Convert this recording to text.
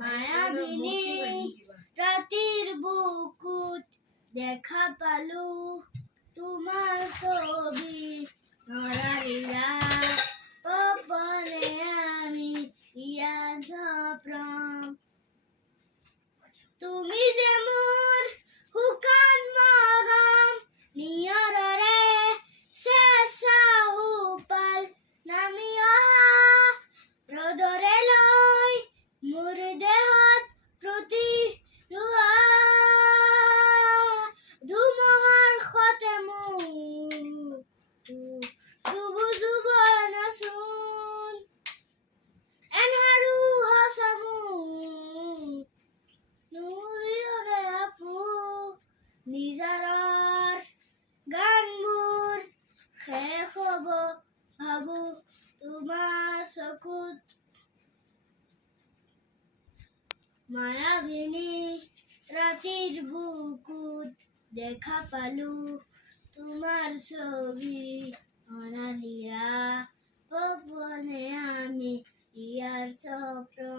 মায়াবিনী রাতের বুকুত দেখা পালু তোমার ছবি নরারিরা পবনে আমি ইয়াদ প্রাণ তুমি যে মোর হুকান মরম নিয়ররে শেষা হুপাল নামি অহা রদরে লই মোর দেহত প্রতি রুয়া ধুমহার খতেমু দুবু দুব নাসুন এনহারু হাসামু নুরিয়রে আপু নিজারার গানবোৰ শেষ হ'ব ভাবো তোমাৰ চকুত মায়াবিনী ৰাতিৰ বুকুত দেখা পালো তোমাৰ ছবি অনানীৰা পবনে আমি ইয়াৰ স্বপ্ন